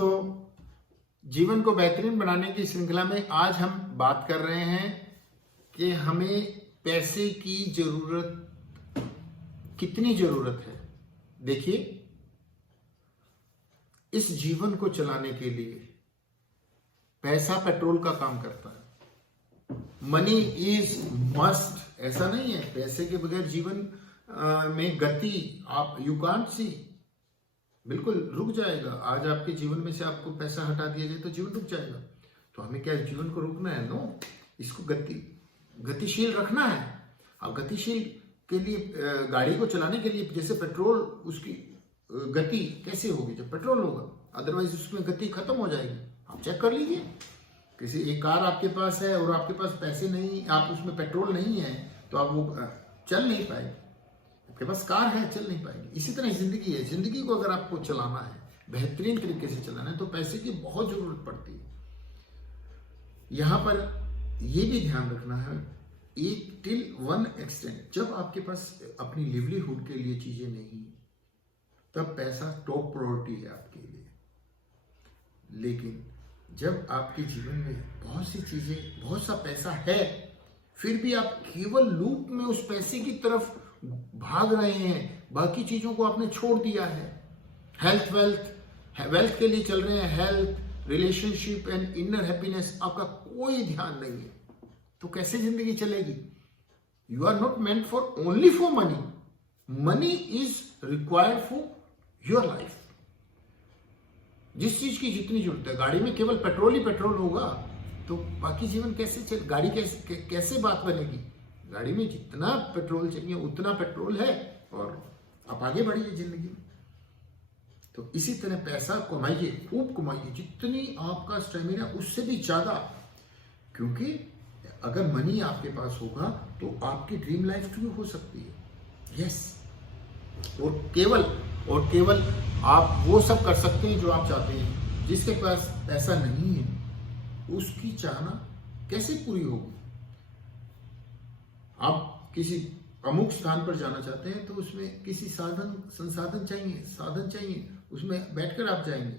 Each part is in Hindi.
दोस्तों, जीवन को बेहतरीन बनाने की श्रृंखला में आज हम बात कर रहे हैं कि हमें पैसे की कितनी जरूरत है। देखिए, इस जीवन को चलाने के लिए पैसा पेट्रोल का काम करता है। मनी इज मस्ट, ऐसा नहीं है पैसे के बगैर जीवन में गति आप यू कांट सी, बिल्कुल रुक जाएगा। आज आपके जीवन में से आपको पैसा हटा दिया जाए तो जीवन रुक जाएगा। तो हमें क्या जीवन को रोकना है? नो, इसको गतिशील रखना है। अब गतिशील के लिए गाड़ी को चलाने के लिए जैसे पेट्रोल, उसकी गति कैसे होगी? जब पेट्रोल होगा, अदरवाइज उसमें गति खत्म हो जाएगी। आप चेक कर लीजिए, किसी एक कार आपके पास है और आपके पास पैसे नहीं, आप उसमें पेट्रोल नहीं है, तो आप वो चल नहीं पाएगी। आपके पास कार है, चल नहीं पाएगी। इसी तरह जिंदगी है। जिंदगी को अगर आपको चलाना है, बेहतरीन तरीके से चलाना है, तो पैसे की बहुत जरूरत पड़ती है। यहां पर यह भी ध्यान रखना है, एक टिल वन एक्सटेंट, जब आपके पास अपनी लिवलीहुड के लिए चीजें नहीं, तब पैसा टॉप प्रायोरिटी है आपके लिए। लेकिन जब आपके जीवन में बहुत सी चीजें, बहुत सा पैसा है, फिर भी आप केवल लूप में उस पैसे की तरफ भाग रहे हैं, बाकी चीजों को आपने छोड़ दिया है। वेल्थ के लिए चल रहे हैं, health, relationship and inner happiness, आपका कोई ध्यान नहीं है, तो कैसे जिंदगी चलेगी? You are not meant for only for money. Money is required for your life. जिस चीज की जितनी जरूरत है, गाड़ी में केवल पेट्रोल ही पेट्रोल होगा तो बाकी जीवन कैसे चल, गाड़ी कैसे बात बनेगी? गाड़ी में जितना पेट्रोल चाहिए उतना पेट्रोल है और आप आगे बढ़िए जिंदगी में। तो इसी तरह पैसा कमाइए, खूब कमाइए, जितनी आपका स्टेमिना उससे भी ज्यादा, क्योंकि अगर मनी आपके पास होगा तो आपकी ड्रीम लाइफ भी हो सकती है। यस, और केवल आप वो सब कर सकते हैं जो आप चाहते हैं। जिसके पास पैसा नहीं है, उसकी चाहना कैसे पूरी होगी? आप किसी अमुक स्थान पर जाना चाहते हैं तो उसमें किसी संसाधन चाहिए, उसमें बैठकर आप जाएंगे।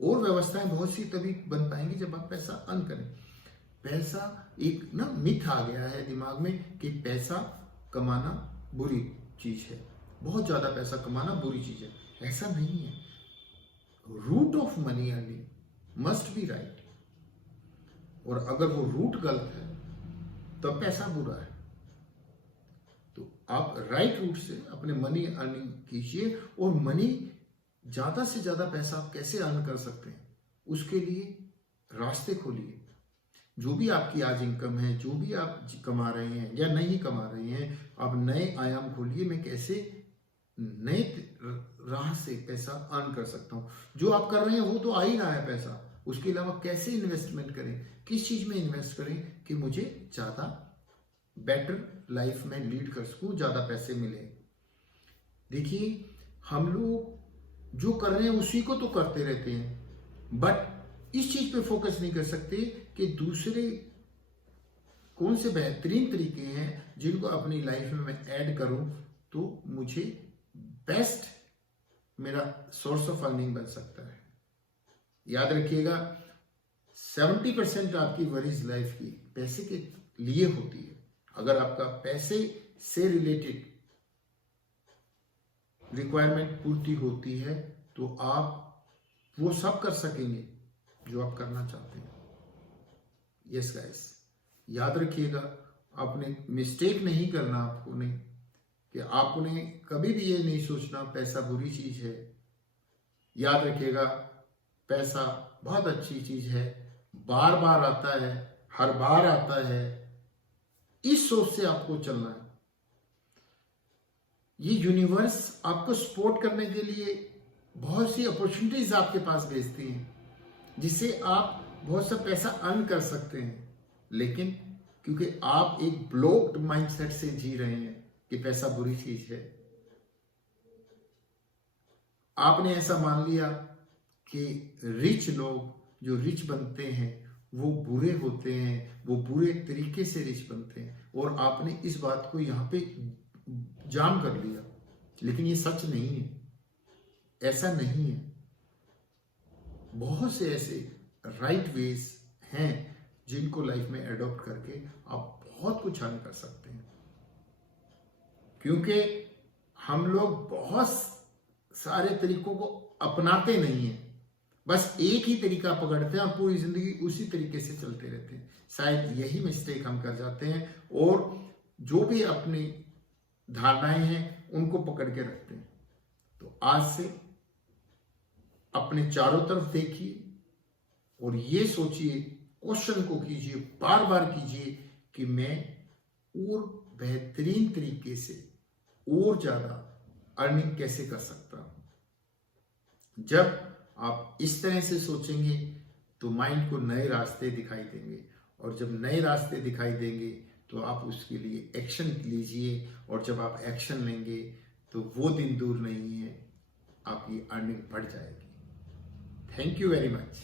और व्यवस्थाएं बहुत सी तभी बन पाएंगी जब आप पैसा अर्न करें। पैसा एक मिथ आ गया है दिमाग में कि पैसा कमाना बुरी चीज है, बहुत ज्यादा पैसा कमाना बुरी चीज है। ऐसा नहीं है। Root of money earning must be right, और अगर वो रूट गलत है तब पैसा बुरा है। तो आप राइट रूट से अपने मनी अर्निंग कीजिए, और मनी, ज्यादा से ज्यादा पैसा आप कैसे अर्न कर सकते हैं उसके लिए रास्ते खोलिए। जो भी आपकी आज इनकम है, जो भी आप कमा रहे हैं या नहीं कमा रहे हैं, आप नए आयाम खोलिए। मैं कैसे नए राह से पैसा अर्न कर सकता हूं? जो आप कर रहे हैं वो तो आ ही रहा है पैसा, उसके अलावा कैसे इन्वेस्टमेंट करें, किस चीज में इन्वेस्ट करें कि मुझे ज्यादा बेटर लाइफ में लीड कर सकूं, ज्यादा पैसे मिले। देखिए, हम लोग जो कर रहे हैं उसी को तो करते रहते हैं, बट इस चीज पे फोकस नहीं कर सकते कि दूसरे कौन से बेहतरीन तरीके हैं जिनको अपनी लाइफ में मैं ऐड करूं तो मुझे बेस्ट मेरा सोर्स ऑफ अर्निंग बन सकता है। याद रखिएगा, 70% आपकी वरीज लाइफ की पैसे के लिए होती है। अगर आपका पैसे से रिलेटेड रिक्वायरमेंट पूर्ति होती है तो आप वो सब कर सकेंगे जो आप करना चाहते हैं। यस गाइस, याद रखिएगा, आपने मिस्टेक नहीं करना, आपको नहीं, कि आपने कभी भी ये नहीं सोचना पैसा बुरी चीज है। याद रखिएगा, पैसा बहुत अच्छी चीज है, बार बार आता है, हर बार आता है। इस सोच से आपको चलना है। ये यूनिवर्स आपको सपोर्ट करने के लिए बहुत सी अपॉर्चुनिटीज आपके पास भेजती हैं, जिससे आप बहुत सा पैसा अर्न कर सकते हैं। लेकिन क्योंकि आप एक ब्लॉक्ड माइंडसेट से जी रहे हैं कि पैसा बुरी चीज है, आपने ऐसा मान लिया कि रिच लोग जो रिच बनते हैं वो बुरे होते हैं, वो बुरे तरीके से रिच बनते हैं, और आपने इस बात को यहां पे जान कर लिया। लेकिन ये सच नहीं है, ऐसा नहीं है। बहुत से ऐसे राइट वेज हैं जिनको लाइफ में एडॉप्ट करके आप बहुत कुछ अर्न कर सकते हैं। क्योंकि हम लोग बहुत सारे तरीकों को अपनाते नहीं हैं, बस एक ही तरीका पकड़ते हैं और पूरी जिंदगी उसी तरीके से चलते रहते हैं। शायद यही मिस्टेक हम कर जाते हैं और जो भी अपनी धारणाएं हैं उनको पकड़ के रखते हैं। तो आज से अपने चारों तरफ देखिए और ये सोचिए, क्वेश्चन को कीजिए, बार बार कीजिए कि मैं और बेहतरीन तरीके से और ज्यादा अर्निंग कैसे कर सकता हूं। जब आप इस तरह से सोचेंगे तो माइंड को नए रास्ते दिखाई देंगे, और जब नए रास्ते दिखाई देंगे तो आप उसके लिए एक्शन लीजिए, और जब आप एक्शन लेंगे तो वो दिन दूर नहीं है, आपकी अर्निंग बढ़ जाएगी। Thank you very much.